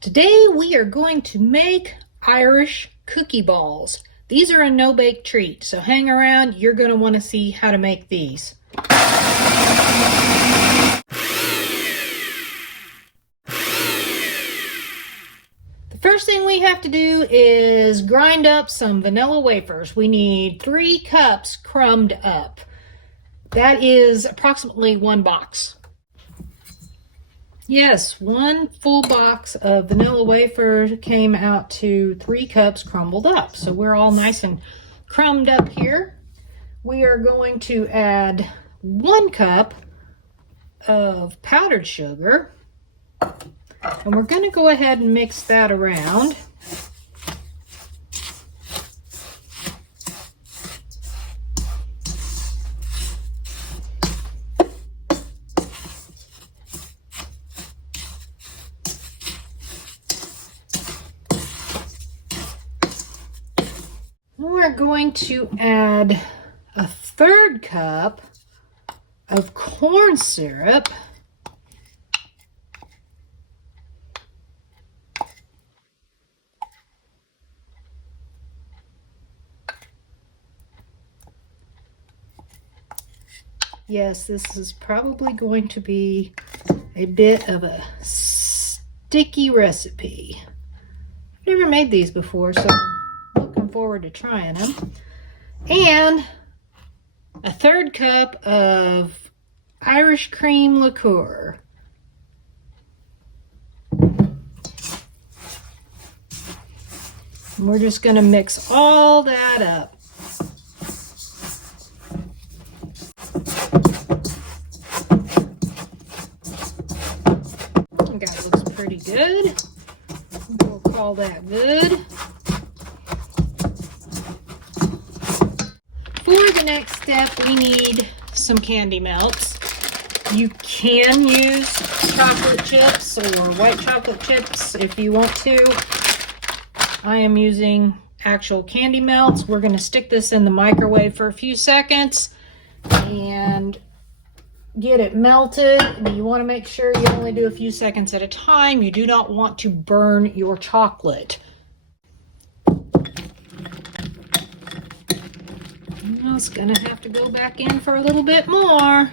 Today we are going to make Irish cookie balls. These are a no-bake treat, so hang around. You're going to want to see how to make these. The first thing we have to do is grind up some vanilla wafers. We need 3 cups crumbed up. That is approximately 1 box. Yes, 1 full box of vanilla wafers came out to 3 cups crumbled up. So we're all nice and crumbed up here. We are going to add 1 cup of powdered sugar. And we're going to go ahead and mix that around. We're going to add a 1/3 cup of corn syrup. Yes, this is probably going to be a bit of a sticky recipe. I've never made these before, so I'm looking forward to trying them. And a 1/3 cup of Irish cream liqueur. And we're just going to mix all that up. That looks pretty good. We'll call that good. For the next step, we need some candy melts. You can use chocolate chips or white chocolate chips if you want to. I am using actual candy melts. We're going to stick this in the microwave for a few seconds and get it melted. And you want to make sure you only do a few seconds at a time. You do not want to burn your chocolate. It's going to have to go back in for a little bit more,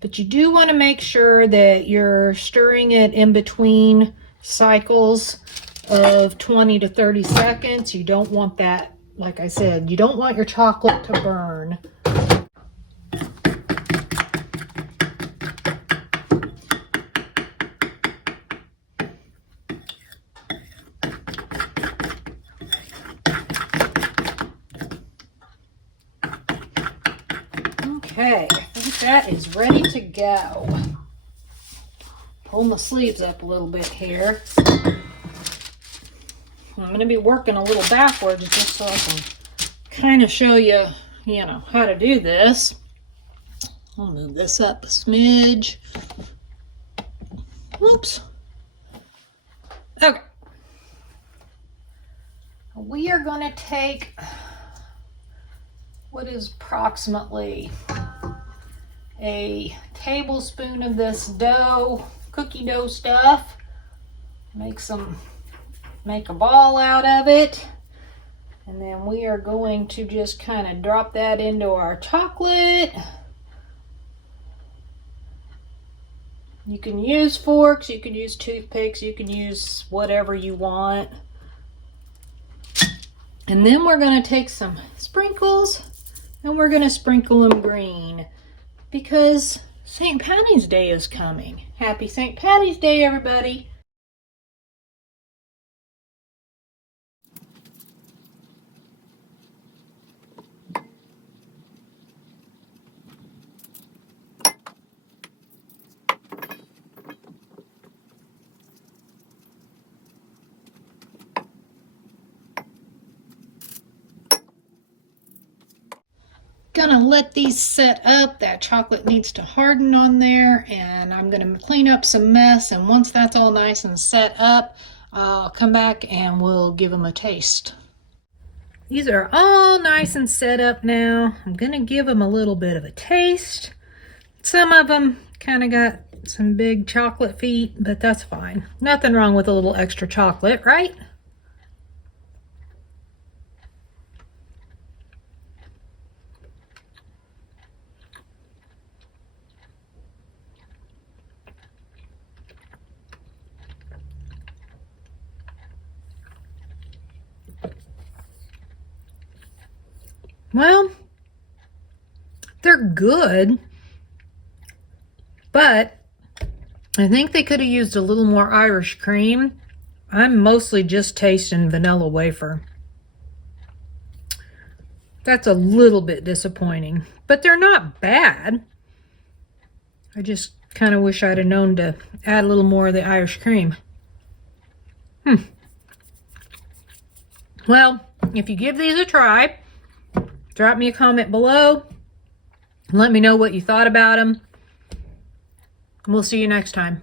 but you do want to make sure that you're stirring it in between cycles of 20 to 30 seconds. You don't want that, like I said, you don't want your chocolate to burn. Okay, I think that is ready to go. Pull my sleeves up a little bit here. I'm going to be working a little backwards just so I can kind of show you, how to do this. I'll move this up a smidge. Whoops. Okay. We are going to take what is approximately a tablespoon of this dough, cookie dough stuff. Make a ball out of it. And then we are going to just kind of drop that into our chocolate. You can use forks, you can use toothpicks, you can use whatever you want. And then we're going to take some sprinkles and we're going to sprinkle them green because St. Patty's Day is coming. Happy St. Patty's Day, everybody. Gonna let these set up. That chocolate needs to harden on there, and I'm gonna clean up some mess, and once that's all nice and set up, I'll come back and we'll give them a taste. These are all nice and set up now. I'm gonna give them a little bit of a taste. Some of them kind of got some big chocolate feet, but that's fine. Nothing wrong with a little extra chocolate, right? Well, they're good, but I think they could have used a little more Irish cream. I'm mostly just tasting vanilla wafer. That's a little bit disappointing, but they're not bad. I just kind of wish I'd have known to add a little more of the Irish cream. Well, if you give these a try, drop me a comment below. Let me know what you thought about them. We'll see you next time.